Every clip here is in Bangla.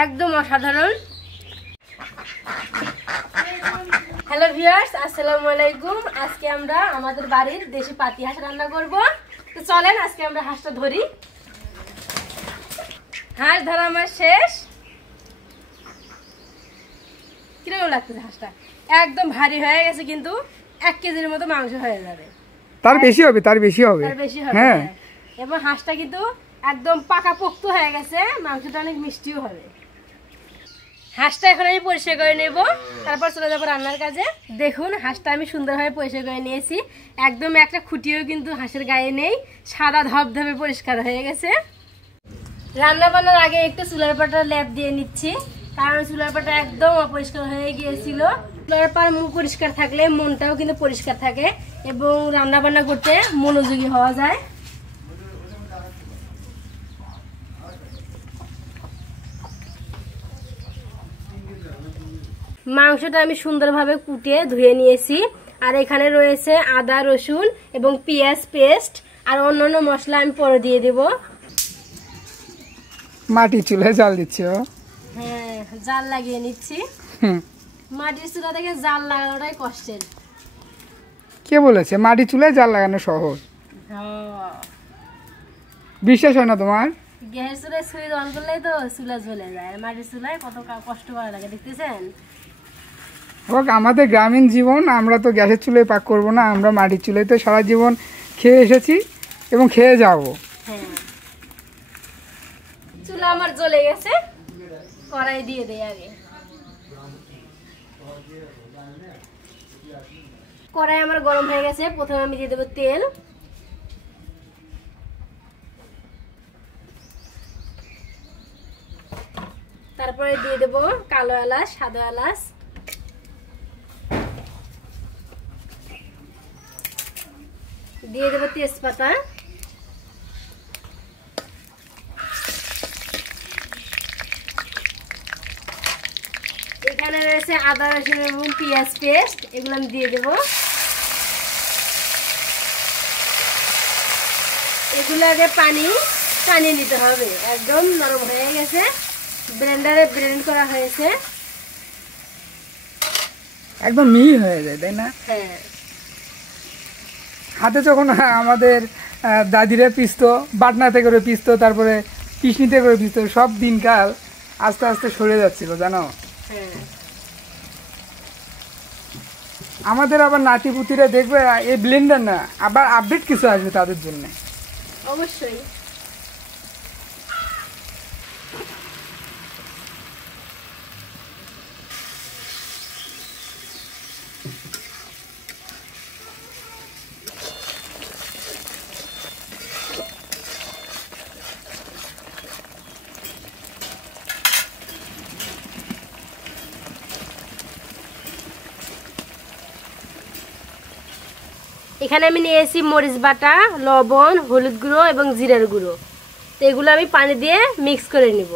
একদম অসাধারণ। হ্যালো ভিউয়ার্স, আসসালামু আলাইকুম। আজকে আমরা আমাদের বাড়ির দেশি পাতি হাঁস রান্না করব। তো চলেন আজকে আমরা হাঁসটা ধরি। হাঁস ধরা আমার শেষ। কিরকম লাগতেছে হাঁসটা? একদম ভারী হয়ে গেছে, কিন্তু 1 কেজির মতো মাংস হয়ে যাবে। তার বেশি হবে, তার বেশি হবে। হ্যাঁ, এবং হাঁসটা কিন্তু একদম পাকা পোক্ত হয়ে গেছে, মাংসটা অনেক মিষ্টিও হবে। হাঁসটা এখন আমি পরিষ্কার করে নেব, তারপর চলে যাবো রান্নার কাজে। দেখুন হাঁসটা আমি সুন্দরভাবে পরিষ্কার করে নিয়েছি। একদম একটা খুঁটিও কিন্তু হাঁসের গায়ে নেই, সাদা ধবধবে পরিষ্কার হয়ে গেছে। রান্না বান্নার আগে একটু চুলার পাটা লেপ দিয়ে নিচ্ছি, কারণ চুলার পাটা একদম অপরিষ্কার হয়ে গিয়েছিল। চুলার পার মুখ পরিষ্কার থাকলে মনটাও কিন্তু পরিষ্কার থাকে এবং রান্না বান্না করতে মনোযোগী হওয়া যায়। মাংসটা আমি সুন্দরভাবে কুটে ধুয়ে নিয়েছি, আর এখানে রয়েছে আদা রসুন এবং পেঁয়াজ পেস্ট, আর অন্যান্য মশলা আমি পরে দিয়ে দেব। মাটি চুলায় জাল দিচ্ছি। হ্যাঁ, জাল লাগিয়ে নিচ্ছি। মাটির চুলা থেকে জাল লাগানোটাই কষ্টের। কে বলেছে মাটি চুলায় জাল লাগানো সহজ? বিশ্বাস হয় না তোমার? গ্যাসের চুলায় সুইচ অন করলেই তো চুলা জ্বলে যায়, মাটির চুলায় কত কষ্ট করা লাগে, দেখতেছেন? হোক আমাদের গ্রামীণ জীবন, আমরা তো গ্যাসের চুলায় পাক করব না, আমরা মাটির চুলায় তো সারা জীবন খেয়ে এসেছি এবং খেয়ে যাব। হ্যাঁ, চুলা আমার জ্বলে গেছে, কড়াই দিয়ে দেই আগে। কড়াই আমার গরম হয়ে গেছে, প্রথমে আমি দিয়ে দেবো তেল। তারপরে দিয়ে দেবো কালো এলাচ, সাদা এলাচ, দিয়ে দেবো তেজপাতা, এখানে রয়েছে আদা রসুন এবং পেঁয়াজ পেস্ট, এগুলো আমি দিয়ে দেবো। এগুলো আগে পানি নিতে হবে, একদম নরম হয়ে গেছে, ব্লেন্ডারে ব্লেন্ড করা হয়েছে, একদম মিহি হয়ে যায়, তাই না? হ্যাঁ। হাতে যখন আমাদের দাদিরা পিসতো, বাটনাতে করে পিসতো, তারপরে পিসনিতে করে পিসতো, সব দিনকাল আস্তে আস্তে সরে যাচ্ছিল, জানো? হ্যাঁ। আমাদের আবার নাতিপুতিরা দেখবে এই ব্লেন্ডার না, আবার আপডেট কিছু আসবে তাদের জন্য। অবশ্যই। এখানে আমি নিয়েছি মরিচ বাটা, লবণ, হলুদ গুঁড়ো এবং জিরার গুঁড়ো। তো এগুলো আমি পানি দিয়ে মিক্স করে নিব।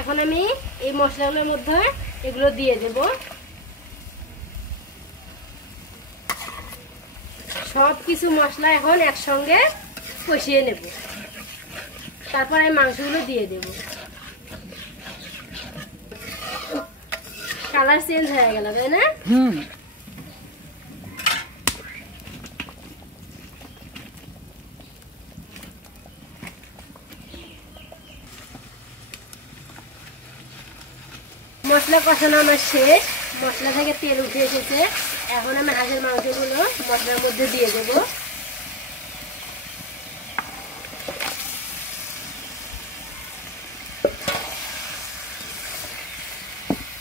এখন আমি এই মশলাগুলোর মধ্যে এগুলো দিয়ে দেব। সব কিছু মশলা এখন একসঙ্গে কষিয়ে নেব, তারপর আমি মাংসগুলো দিয়ে দেব। কালার চেঞ্জ হয়ে গেল, তাই না? মশলা কষানো আমার শেষ, মশলা থেকে তেল উঠে এসেছে। এখন আমি হাঁসের মাংসগুলো মশলার মধ্যে দিয়ে দেবো।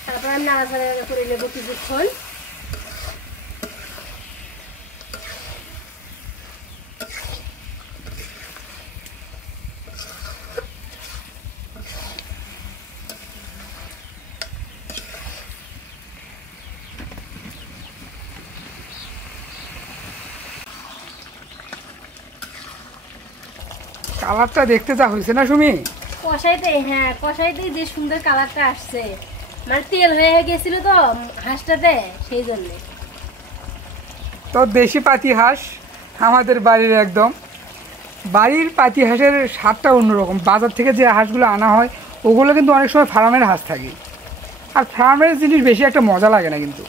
তারপর আমি নাড়াচাড়া করে নেবো কিছুক্ষণ। কালারটা দেখতে যা হয়েছে না সুমি, কষাইতে, হ্যাঁ কষাইতেই যে সুন্দর কালারটা আসছে, মানে তেল হয়ে গেছিল তো হাঁসটাতে, সেই জন্য। তো দেশি পাতি হাঁস আমাদের বাড়ির একদম বাড়ির পাতি হাঁসের স্বাদটা অন্যরকম। বাজার থেকে যে হাঁসগুলো আনা হয় ওগুলো কিন্তু অনেক সময় ফার্মের হাঁস থাকে, আর ফার্মের জিনিস বেশি একটা মজা লাগে না কিন্তু।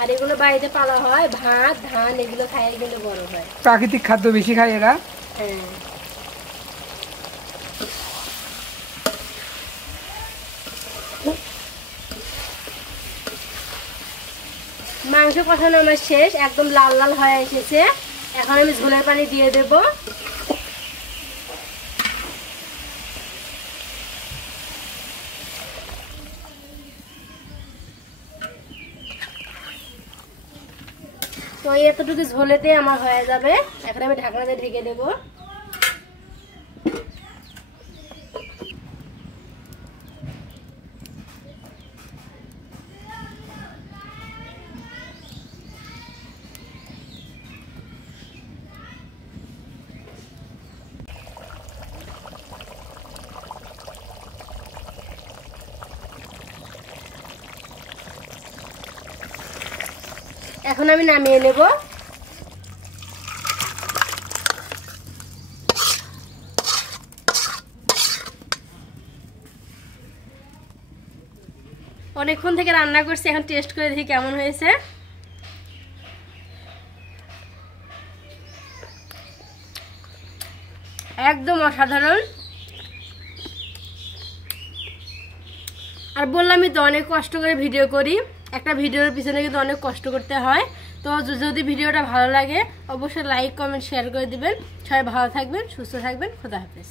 আর এগুলো বাড়িতে পালা হয়, ভাত ধান এগুলো খাই কিন্তু বড় হয়, প্রাকৃতিক খাদ্য বেশি খায় এরা। হ্যাঁ। মাংস কষানো আমার শেষ, একদম লাল লাল হয়ে এসেছে। এখন আমি ঝোলের পানি দিয়ে দেব। তো এতটুকু ঝোলেতে আমার হয়ে যাবে। এখন আমি ঢাকনা দিয়ে ঢেকে দেবো। এখন আমি নামিয়ে নেব। অনেকক্ষণ থেকে রান্না করছি, এখন টেস্ট করে দেখি কেমন হয়েছে। একদম অসাধারণ। আর বললামই তো অনেক কষ্ট করে ভিডিও করি, একটা ভিডিওর পিছনে কিন্তু অনেক কষ্ট করতে হয়। তো যদি ভিডিওটা ভালো লাগে অবশ্যই লাইক কমেন্ট শেয়ার করে দিবেন। সবাই ভালো থাকবেন, সুস্থ থাকবেন। খোদা হাফেজ।